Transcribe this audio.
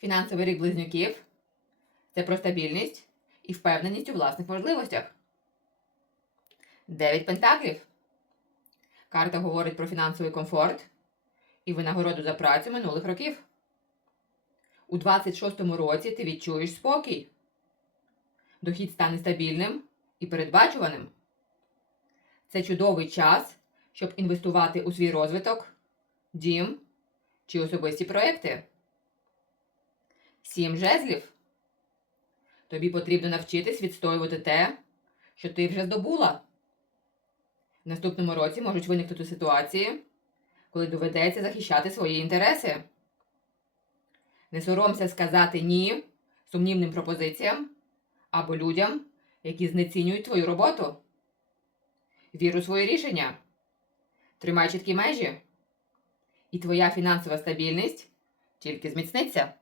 Фінансовий рік близнюків це про стабільність і впевненість у власних можливостях. Дев'ять пентаклів. Карта говорить про фінансовий комфорт і винагороду за працю минулих років. У 26-му році ти відчуєш спокій. Дохід стане стабільним і передбачуваним. Це чудовий час, щоб інвестувати у свій розвиток, дім чи особисті проекти. Сім жезлів. Тобі потрібно навчитись відстоювати те, що ти вже здобула. В наступному році можуть виникнути ситуації, коли доведеться захищати свої інтереси. Не соромся сказати ні сумнівним пропозиціям або людям, які знецінюють твою роботу. Вір у свої рішення. Тримай чіткі межі. І твоя фінансова стабільність тільки зміцниться.